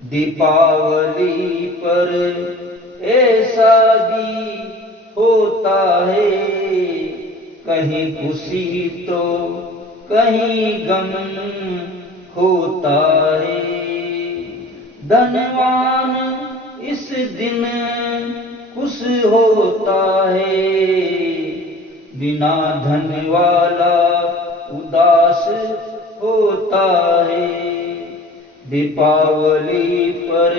دیپاولی پر ایسا بھی ہوتا ہے، کہیں خوشی تو کہیں غم ہوتا ہے۔ دھنوان اس دن خوش ہوتا ہے، بنا دھن والا اداس ہوتا ہے۔ دیپاولی پر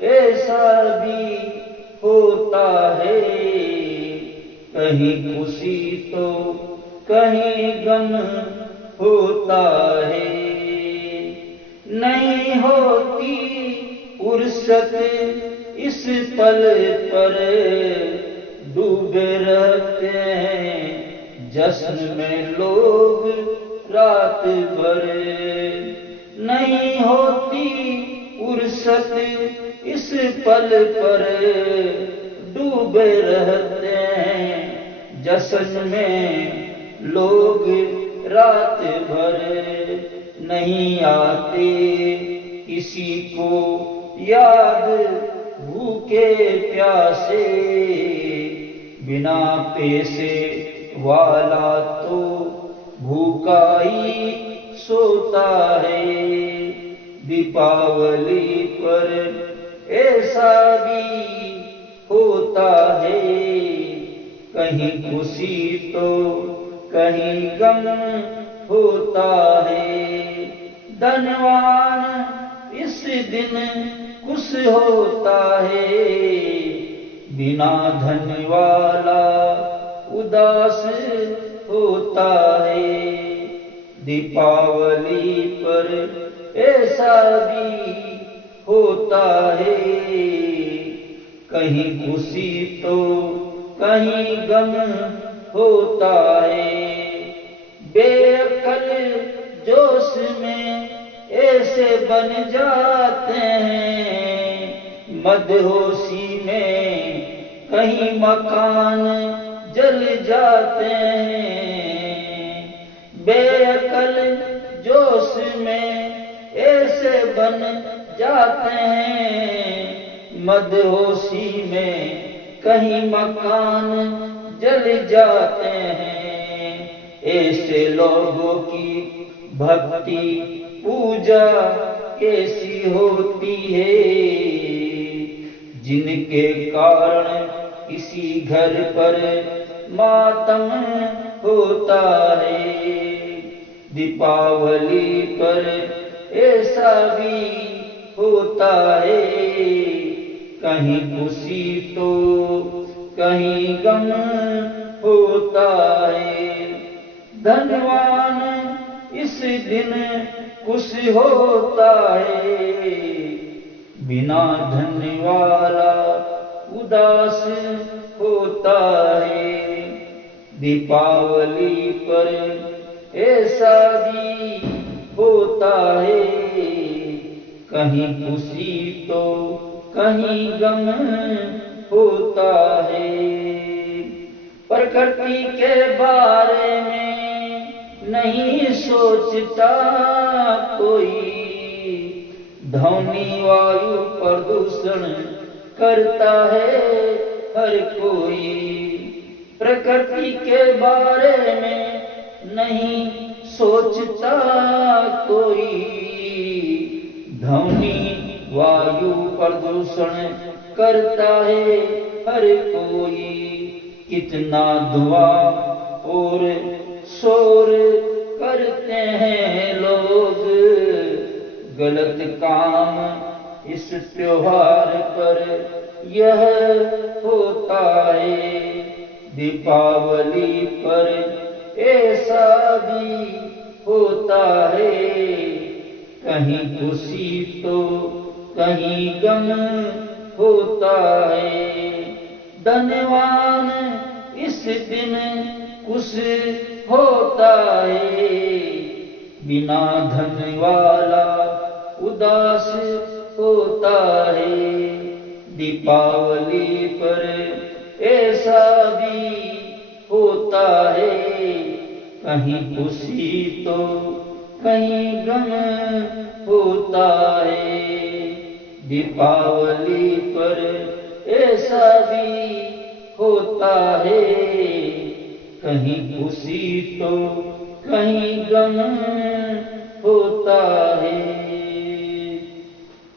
ایسا بھی ہوتا ہے، کہیں خوشی تو کہیں غم ہوتا ہے۔ نہیں ہوتی فرصت اس پل پر، ڈوبے رہتے ہیں جشن میں لوگ رات بھر۔ نہیں ہوتی فرصت اس پل پر، ڈوبے رہتے ہیں جشن میں لوگ رات بھر۔ نہیں آتے کسی کو یاد بھوکے پیاسے، بنا پیسے والا تو بھوکا ہی سوتا ہے۔ دیپاولی پر ایسا بھی ہوتا ہے، کہیں خوشی تو کہیں غم ہوتا ہے۔ دھنوان اس دن خوش ہوتا ہے، بنا دھن والا اداس ہوتا ہے۔ دیپاولی پر ایسا بھی ہوتا ہے، کہیں خوشی تو کہیں غم ہوتا ہے۔ بے عقل جوش میں ایسے بن جاتے ہیں، مدہوشی میں کہیں مکان جل جاتے ہیں۔ بے عقل جوش میں ایسے بن جاتے ہیں، مدہوشی میں کہیں مکان جل جاتے ہیں۔ ایسے لوگوں کی بھکتی پوجا کیسی ہوتی ہے، جن کے کارن کسی گھر پر ماتم ہوتا ہے۔ دیپاولی پر ایسا بھی ہوتا ہے، کہیں خوشی تو کہیں غم ہوتا ہے۔ دھنوان اس دن خوش ہوتا ہے، بنا دھن والا اداس ہوتا ہے۔ دیپاولی پر ایسا بھی ہوتا ہے، کہیں خوشی تو کہیں غم ہوتا ہے۔ پرکرتی کے بارے میں نہیں سوچتا کوئی، دھونی وایو پردوشن کرتا ہے ہر کوئی۔ پرکرتی کے بارے میں نہیں سوچتا کوئی، دھونی وایو پردوشن کرتا ہے ہر کوئی۔ کتنا دعا اور شور کرتے ہیں لوگ، غلط کام اس تہوار پر یہ ہوتا ہے۔ دیپاولی پر ایسا بھی ہوتا ہے، کہیں خوشی تو کہیں غم ہوتا ہے۔ دھنوان اس دن خوش ہوتا ہے، بنا دھن والا اداس ہوتا ہے۔ دیپاولی پر ایسا بھی ہوتا ہے، کہیں خوشی تو کہیں غم ہوتا ہے۔ دیپاولی پر ایسا بھی ہوتا ہے، کہیں خوشی تو کہیں غم ہوتا